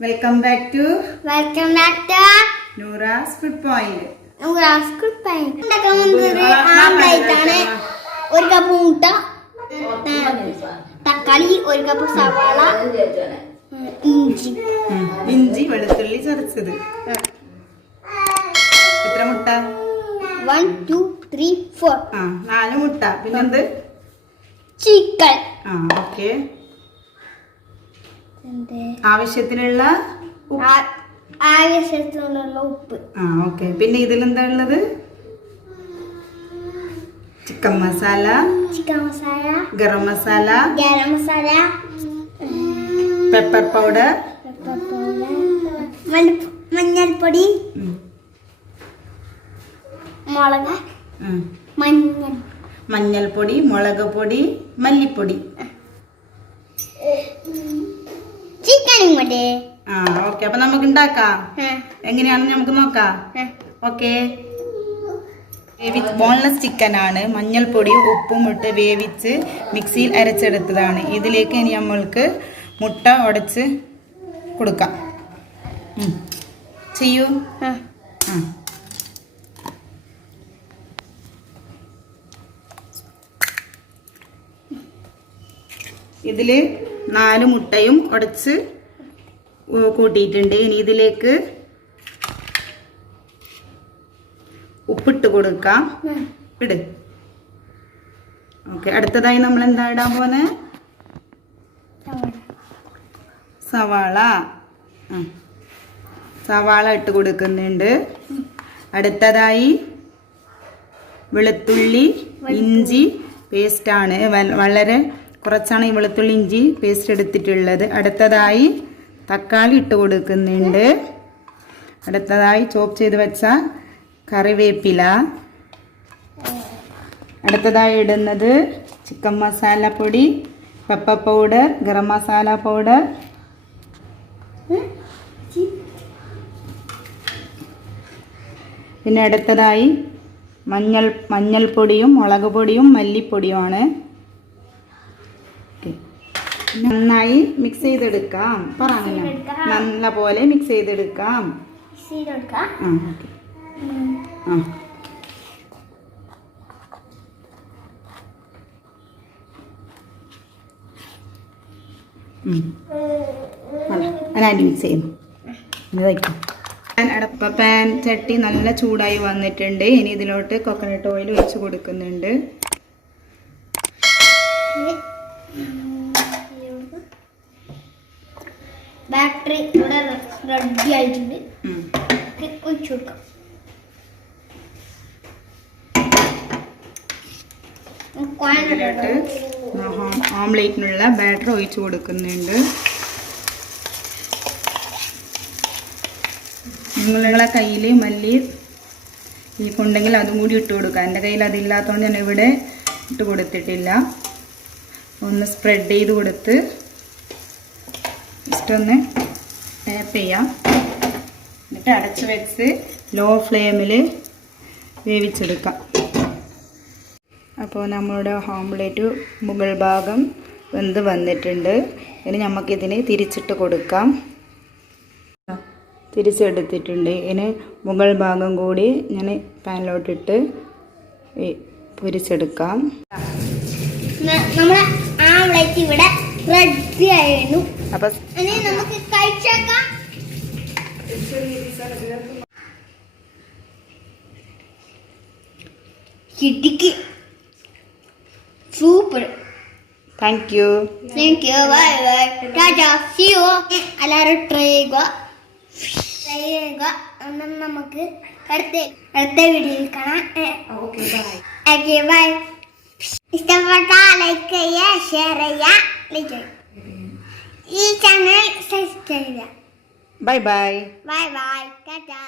Welcome back to Nooraz Food Point. ഒരു cup മുട്ട, തക്കാളി, ഒരു കപ്പ് സവാള, ഇഞ്ചി വെളുത്തുള്ളി ചതച്ചത്. എത്ര മുട്ട? 1 2 3 4. 4 മുട്ട. പിന്നെന്ത്? ചിക്കൻ. ഓക്കെ. ആവശ്യത്തിനുള്ള ഉപ്പ്. ഓക്കെ. പിന്നെ ഇതിലെന്താ ഉള്ളത്? Chicken masala, garam masala, pepper powder, മഞ്ഞൾപ്പൊടി, മുളക്, മഞ്ഞൾപ്പൊടി, മുളക് പൊടി, മല്ലിപ്പൊടി. ചിക്കനും കൂടെ. ഓക്കെ. അപ്പൊ നമുക്ക് ഉണ്ടാക്കാം. എങ്ങനെയാണെന്ന് നമുക്ക് നോക്കാം. ഓക്കെ. ബോൺലെസ് ചിക്കൻ ആണ്. മഞ്ഞൾപ്പൊടിയും ഉപ്പും ഇട്ട് വേവിച്ച് മിക്സിയിൽ അരച്ചെടുത്തതാണ്. ഇതിലേക്ക് ഇനി നമ്മൾക്ക് മുട്ട ഉടച്ച് കൊടുക്കാം. ചെയ്യൂ. ഇതിൽ 4 മുട്ടയും ഉടച്ച് കൂട്ടിയിട്ടുണ്ട്. ഇനി ഇതിലേക്ക് ഉപ്പിട്ട് കൊടുക്കാം. ഇട്. ഓക്കെ. അടുത്തതായി നമ്മൾ എന്താ ഇടാൻ പോകുന്നത്? സവാള ഇട്ട് കൊടുക്കുന്നുണ്ട്. അടുത്തതായി വെളുത്തുള്ളി ഇഞ്ചി പേസ്റ്റാണ്. വളരെ കുറച്ചാണ് ഈ വെളുത്തുള്ളി ഇഞ്ചി പേസ്റ്റ് എടുത്തിട്ടുള്ളത്. അടുത്തതായി തക്കാളി ഇട്ട് കൊടുക്കുന്നുണ്ട്. അടുത്തതായി ചോപ്പ് ചെയ്ത് വെച്ച കറിവേപ്പില. അടുത്തതായി ഇടുന്നത് ചിക്കൻ മസാല പൊടി, pepper powder, garam masala powder, പിന്നെ അടുത്തതായി മഞ്ഞൾപ്പൊടിയും മുളക് പൊടിയും മല്ലിപ്പൊടിയുമാണ്. നന്നായി മിക്സ് ചെയ്തെടുക്കാം. നല്ല പോലെ മിക്സ് ചെയ്തെടുക്കാം. അനാൻറ്റി മിക്സ് ചെയ്യുന്നു. പാൻ ചട്ടി നല്ല ചൂടായി വന്നിട്ടുണ്ട്. ഇനി ഇതിലോട്ട് കോക്കനട്ട് ഓയിൽ ഒഴിച്ച് കൊടുക്കുന്നുണ്ട്. ബാറ്ററി ഇവിടെ റെഡി ആയിട്ടുണ്ട്. ഒഴിച്ചു കൊടുക്കാം. ഓംലേറ്റിനുള്ള ബാറ്റർ ഒഴിച്ചു കൊടുക്കുന്നുണ്ട്. നിങ്ങളുടെ കയ്യിൽ മല്ലി ഉണ്ടെങ്കിൽ അതും കൂടി ഇട്ട് കൊടുക്കാം. എൻ്റെ കയ്യിൽ അതില്ലാത്തതുകൊണ്ട് ഞാൻ ഇവിടെ ഇട്ട് കൊടുത്തിട്ടില്ല. ഒന്ന് സ്പ്രെഡ് ചെയ്ത് കൊടുത്ത് ജസ്റ്റ് ഒന്ന് ടാപ്പ് ചെയ്യാം. എന്നിട്ട് അടച്ച് വെച്ച് ലോ ഫ്ലെയിമിൽ വേവിച്ചെടുക്കാം. അപ്പോൾ നമ്മളുടെ ഓംലേറ്റ് മുകൾ ഭാഗം വെന്ത് വന്നിട്ടുണ്ട്. ഇനി നമുക്കിതിനെ തിരിച്ചിട്ട് കൊടുക്കാം. തിരിച്ചെടുത്തിട്ടുണ്ട്. ഇനി മുകൾ ഭാഗം കൂടി ഞാൻ പാനിലോട്ടിട്ട് പൊരിച്ചെടുക്കാം. നമ്മുടെ ഓംലേറ്റ് ഇവിടെ റെഡി ആയിരുന്നു. അപ്പോൾ നമുക്ക് കഴിച്ചേക്കാം. Super. Thank you. Bye bye. Tata. See you. എല്ലാവരും ട്രൈ ചെയ്യുക. നമുക്ക് അടുത്ത വീഡിയോയിൽ കാണാം. Okay bye. ഇഷ്ടപ്പെട്ടാൽ ലൈക്ക് ചെയ്യുക, ഷെയർ ചെയ്യുക, ഈ ചാനൽ സബ്സ്ക്രൈബ് ചെയ്യുക. Bye bye. Bye bye. Tata.